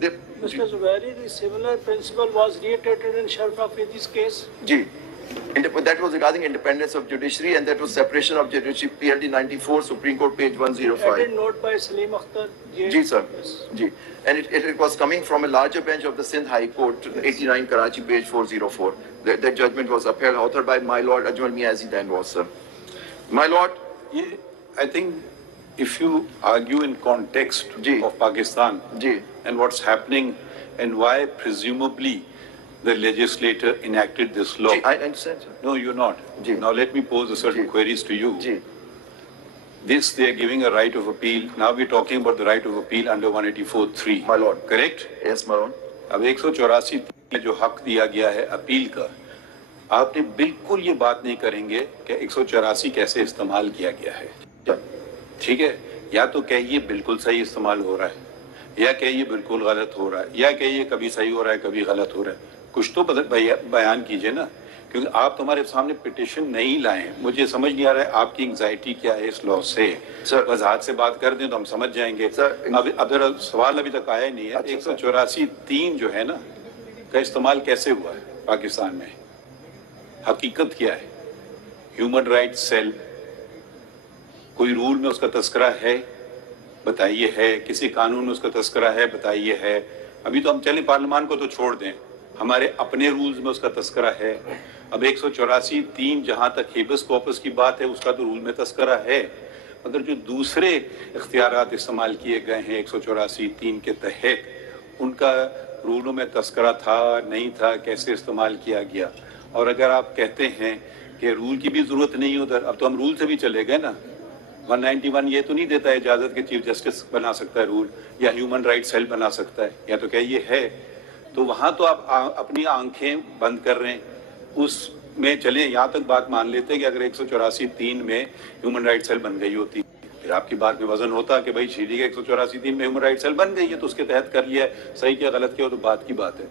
Mr. Zubairi, the similar principle was reiterated in Sharaf Afridi's case. Ji. That was regarding independence of judiciary, and that was separation of judiciary, PLD 94, Supreme Court, page 105. Added note by Salim Akhtar. Ji, sir. Ji. And it was coming from a larger bench of the Sindh High Court, 89 Karachi, page 404. That judgment was upheld, authored by my Lord Ajmal Miazi then was, sir. My Lord. I think if you argue in context of Pakistan and what's happening and why presumably the legislator enacted this law. I understand, sir. No, you're not. Now let me pose a certain queries to you. This, they are giving a right of appeal. Now we're talking about the right of appeal under 184(3). My Lord. Correct? Yes, my Lord. अब 184 में जो हक दिया गया है appeal का, आपने बिल्कुल ये बात नहीं करेंगे कि 184 कैसे इस्तेमाल किया गया है। ठीक है, या तो कहिए बिल्कुल सही इस्तेमाल हो रहा है, या कहिए बिल्कुल गलत हो रहा है, या कहिए कभी सही हो रहा है कभी गलत हो रहा है। कुछ तो बयान कीजिए ना, क्योंकि आप तुम्हारे सामने पिटिशन नहीं लाए। मुझे समझ नहीं आ रहा है आपकी एंग्जाइटी क्या है इस लॉ से। सर वजाहत से बात कर दें तो हम समझ जाएंगे। अब जरा सवाल अभी तक आया नहीं है। 184(3) जो है ना का इस्तेमाल कैसे हुआ है पाकिस्तान में, हकीकत क्या है? ह्यूमन राइट्स सेल, कोई रूल में उसका तस्करा है बताइए, है किसी कानून में उसका तस्करा है बताइए, है। अभी तो हम चलें पार्लियामान को तो छोड़ दें, हमारे अपने रूल्स में उसका तस्करा है। अब 184(3) जहां तक हेबस कॉर्पस की बात है उसका तो रूल में तस्करा है, मगर जो दूसरे इख्तियारात इस्तेमाल किए गए हैं 184(3) के तहत उनका रूलों में तस्करा था नहीं था, कैसे इस्तेमाल किया गया। और अगर आप कहते हैं कि रूल की भी जरूरत नहीं उधर, अब तो हम रूल से भी चले गए ना। 191 ये तो नहीं देता है इजाजत के चीफ जस्टिस बना सकता है रूल, या ह्यूमन राइट्स सेल बना सकता है, या तो क्या ये है? तो वहां तो आप अपनी आंखें बंद कर रहे हैं। उसमें चलें, यहाँ तक बात मान लेते हैं कि अगर 184(3) में ह्यूमन राइट्स सेल बन गई होती फिर आपकी बात में वजन होता कि भाई ठीक है 184(3) में ह्यूमन राइट्स सेल बन गई है तो उसके तहत कर लिया है, सही किया गलत किया तो बात की बात है।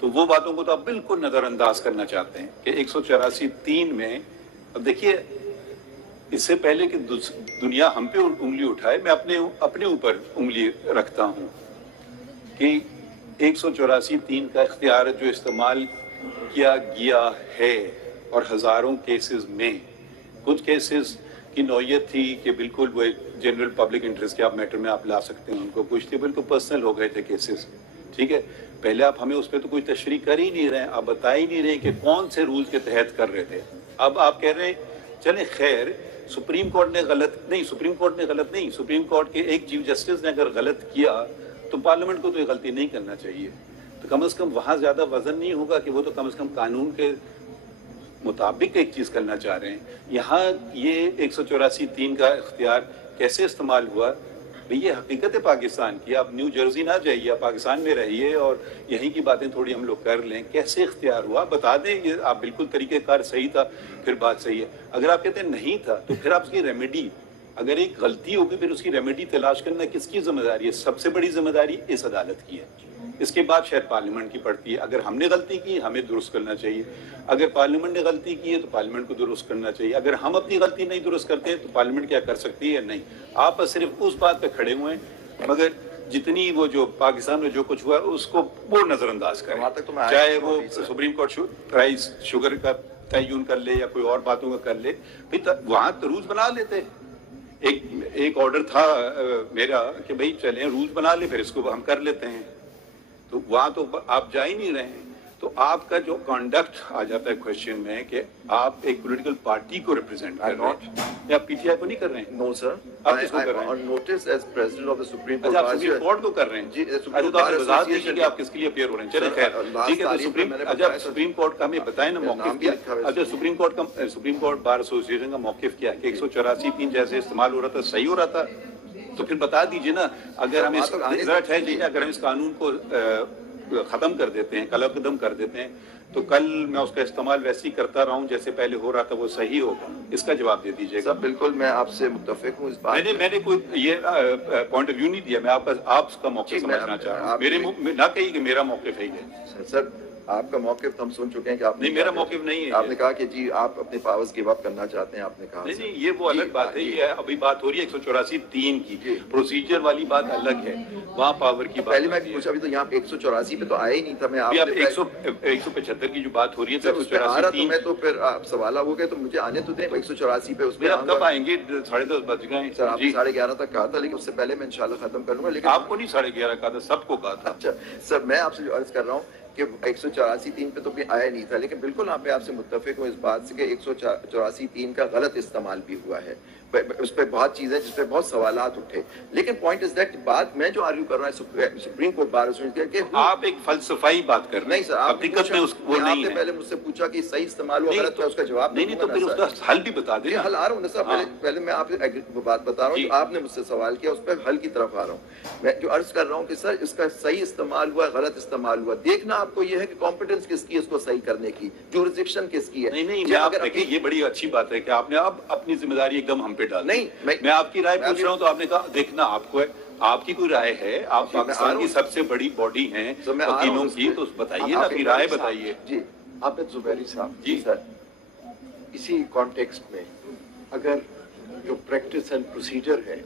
तो वो बातों को तो आप बिल्कुल नजरअंदाज करना चाहते हैं कि 184(3) में। अब देखिए, इससे पहले कि दुनिया हम पे उंगली उठाए, मैं अपने ऊपर उंगली रखता हूं कि 184(3) का इख्तियार जो इस्तेमाल किया गया है, और हजारों केसेस में कुछ केसेस की नौयत थी कि बिल्कुल वो एक जनरल पब्लिक इंटरेस्ट के आप मैटर में आप ला सकते हैं उनको, कुछ थे बिल्कुल पर्सनल हो गए थे केसेस। ठीक है, पहले आप हमें उस पर तो कोई तशरीह कर ही नहीं रहे, आप बता ही नहीं रहे कि कौन से रूल्स के तहत कर रहे थे। अब आप कह रहे हैं चले खैर सुप्रीम कोर्ट ने गलत नहीं, सुप्रीम कोर्ट के एक चीफ जस्टिस ने अगर गलत किया तो पार्लियामेंट को तो ये गलती नहीं करना चाहिए। तो कम से कम वहां ज्यादा वजन नहीं होगा कि वो तो कम से कम कानून के मुताबिक एक चीज करना चाह रहे हैं। यहाँ ये 184(3) का इख्तियार कैसे इस्तेमाल हुआ, भाई ये हकीकत है पाकिस्तान की। आप न्यू जर्सी ना जाइए, आप पाकिस्तान में रहिए और यहीं की बातें थोड़ी हम लोग कर लें। कैसे इख्तियार हुआ बता दें, ये आप बिल्कुल तरीक़ेकार सही था फिर बात सही है। अगर आप कहते हैं नहीं था तो फिर आप उसकी रेमेडी, अगर एक गलती होगी फिर उसकी रेमेडी तलाश करना किसकी जिम्मेदारी है? सबसे बड़ी जिम्मेदारी इस अदालत की है, इसके बाद शायद पार्लियामेंट की पड़ती है। अगर हमने गलती की हमें दुरुस्त करना चाहिए, अगर पार्लियामेंट ने गलती की है तो पार्लियामेंट को दुरुस्त करना चाहिए। अगर हम अपनी गलती नहीं दुरुस्त करते हैं तो पार्लियामेंट क्या कर सकती है? नहीं। आप सिर्फ उस बात पे खड़े हुए हैं, मगर जितनी वो जो पाकिस्तान में जो कुछ हुआ उसको वो नजरअंदाज करें, चाहे वो सुप्रीम कोर्ट प्राइस शुगर का तयन कर ले या कोई और बातों का कर ले, वहां तो रूल्स बना लेते। एक ऑर्डर था मेरा कि भाई चलें रूल्स बना ले, फिर इसको हम कर लेते हैं। तो वहां तो आप जा ही नहीं रहे हैं। तो आपका जो कंडक्ट आ जाता है क्वेश्चन में कि आप एक पॉलिटिकल पार्टी को रिप्रेजेंट कर रहे हैं या पीटीआई को नहीं कर रहे हैं। नो सर, आप किसको कर रहे हैं? Notice as president of the supreme court. अच्छा, आप सुप्रीम कोर्ट को कर रहे हैं जी। तो आपने वजाहत की कि आप किसके लिए अपेयर हो रहे हैं। चलिए खैर ठीक है। तो सुप्रीम कोर्ट का हमें बताएं ना मौक़िफ़। अच्छा, सुप्रीम कोर्ट बार एसोसिएशन का मौक़िफ़ क्या है कि 184(3) जैसे इस्तेमाल हो रहा था सही हो रहा था, तो फिर बता दीजिए ना। अगर हम इस कानून को खत्म कर देते हैं, कलम कर देते हैं, तो कल मैं उसका इस्तेमाल वैसे ही करता रहा हूं जैसे पहले हो रहा था, वो सही होगा? इसका जवाब दे दीजिएगा। बिल्कुल, मैं आपसे मुत्तफिक हूं इस बात। मैंने कोई ये पॉइंट ऑफ व्यू नहीं दिया, मैं आपका मौक़िफ़ समझना चाह रहा हूं। मेरे मुंह में ना कहिए कि मेरा मौक़िफ़ है ये। सर آپ کا موقف ہم سن چکے ہیں کہ آپ نہیں، میرا موقف نہیں ہے آپ نے کہا کہ جی آپ اپنے پاورز گیو اپ کرنا چاہتے ہیں، آپ نے کہا نہیں یہ وہ الگ بات ہے، یہ ابھی بات ہو رہی ہے 184(3) کی، پروسیجر والی بات الگ ہے، وہاں پاور کی بات پہلے میں پوچھا ابھی تو یہاں پہ 184 پہ تو آیا ہی نہیں تھا، میں آپ 175 کی جو بات ہو رہی ہے اس پہ آ رہا تو میں تو پھر آپ سوال ہو گئے تو مجھے آنے تو دیں 184 پہ، اس پہ آپ کب آئیں گے؟ 10:30 بج گئے سر، آپ نے 11:30 تک کہا تھا، لیکن اس سے پہلے میں انشاءاللہ ختم کر لوں گا، لیکن آپ کو نہیں 11:30 کہا تھا، سب کو کہا تھا۔ اچھا سر، میں آپ سے جو عرض کر رہا ہوں کہ 184(3) پہ تو بھی آیا نہیں تھا، لیکن بالکل آپ سے متفق ہوں اس بات سے کہ 184(3) کا غلط استعمال بھی ہوا ہے، اس پہ بہت چیزیں جس پہ بہت سوالات اٹھے، لیکن پوائنٹ از دیٹ بات میں جو آرگیو کر رہا ہوں سپریم کورٹ بار ایسوسیشن کہ آپ ایک فلسفائی بات کر رہے نہیں ہیں سر، آپ حقیقت میں وہ آپ نہیں نے ہے۔ پہلے مجھ سے پوچھا کہ صحیح استعمال ہوا غلط، میں اس کا جواب نہیں تو پھر اس کا حل بھی بتا دیں۔ حل آ رہا ہوں نا صاحب، پہلے میں آپ کو بات بتا رہا ہوں جو آپ نے مجھ سے سوال کیا، اس پہ حل کی طرف آ رہا ہوں، میں جو عرض کر رہا ہوں کہ سر اس کا صحیح استعمال ہوا غلط استعمال ہوا، دیکھنا آپ کو یہ ہے کہ کمپیٹنس کس کی اس کو صحیح کرنے کی، جورسڈکشن کس کی ہے۔ نہیں میں آپ دیکھیں یہ بڑی اچھی بات ہے کہ آپ نے اب اپنی ذمہ داری ایک دم ہم پہ ڈال دی۔ نہیں میں آپ کی رائے پوچھ رہا ہوں تو آپ نے کہا دیکھنا آپ کو ہے، آپ کی کوئی رائے ہے، آپ پاکستان کی سب سے بڑی باڈی ہیں وکیلوں کی، تو بتائیے نا اپنی رائے بتائیے۔ جی عابد زبیری صاحب، جی سر، اسی کانٹیکسٹ میں اگر جو پریکٹس اینڈ پروسیجر ہے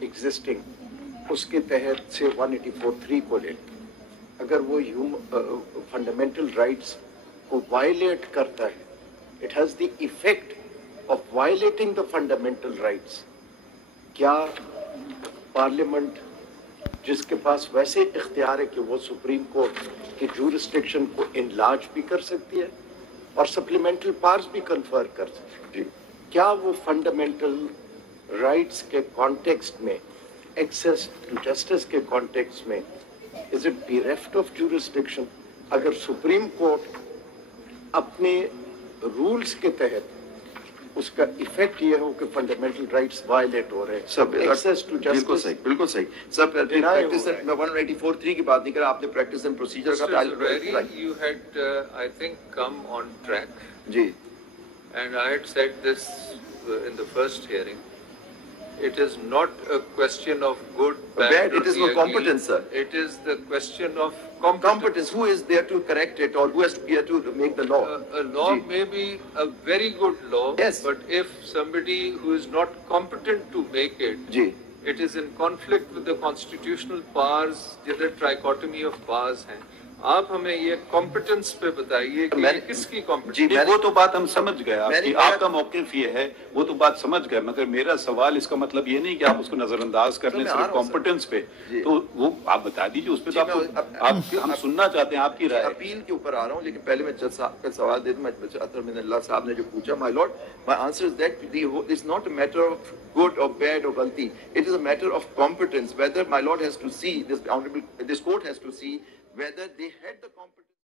ایگزسٹنگ، اس کے تحت سے 184(3) کو لے، اگر وہ فنڈامنٹل رائٹس کو وائلیٹ کرتا ہے، it has the effect of violating the fundamental rights, کیا پارلیمنٹ جس کے پاس ویسے اختیار ہے کہ وہ سپریم کورٹ کی جورسڈکشن کو انلارج بھی کر سکتی ہے اور سپلیمنٹل پاورز بھی کنفر کر سکتی ہے، کیا وہ فنڈامنٹل رائٹس کے کانٹیکسٹ میں، ایکسیس ٹو جسٹس کے کانٹیکسٹ میں، از اٹ بیریفٹ آف جورسڈکشن؟ اگر سپریم کورٹ اپنے رولز کے تحت اس کا ایفیکٹ یہ ہو کہ فنڈامنٹل رائٹس وائلیٹ ہو رہے ہیں، ایکسیس ٹو بالکل جسٹس صحیح، بالکل صحیح سر، پریکٹس میں 184(3) کی بات نہیں کر رہا، آپ نے پریکٹس اینڈ پروسیجر کا Mr. Zubairi, you had, I think, come on track, جی and I had said this in the first hearing. It is not a question of good, bad, it is or no competence, sir. It is the question of competence, who is there to correct it or who has to be here to make the law? A law جی. may be a very good law, Yes. but if somebody who is not competent to make it, جی it is in conflict with the constitutional powers, the trichotomy of powers ہیں۔ آپ ہمیں یہ competence پہ بتائیے کہ یہ کس کی کمپٹنس؟ وہ تو بات ہم سمجھ گئے، آپ کا موقف یہ ہے، وہ تو بات سمجھ گئے، مگر میرا سوال اس کا مطلب یہ نہیں کہ آپ اس کو نظر انداز کر لیں صرف کمپٹنس پہ، تو وہ آپ بتا دیجیے، اس پہ تو ہم سننا چاہتے ہیں آپ کی رائے۔ اپیل کے اوپر آ رہا ہوں، لیکن پہلے میں جج صاحب کا سوال دے دوں، میں اللہ صاحب نے جو پوچھا، my lord, my answer is that it's not a matter of good or bad or غلطی، it is a matter of competence, whether my lord has to see, this court has to see whether they had the competence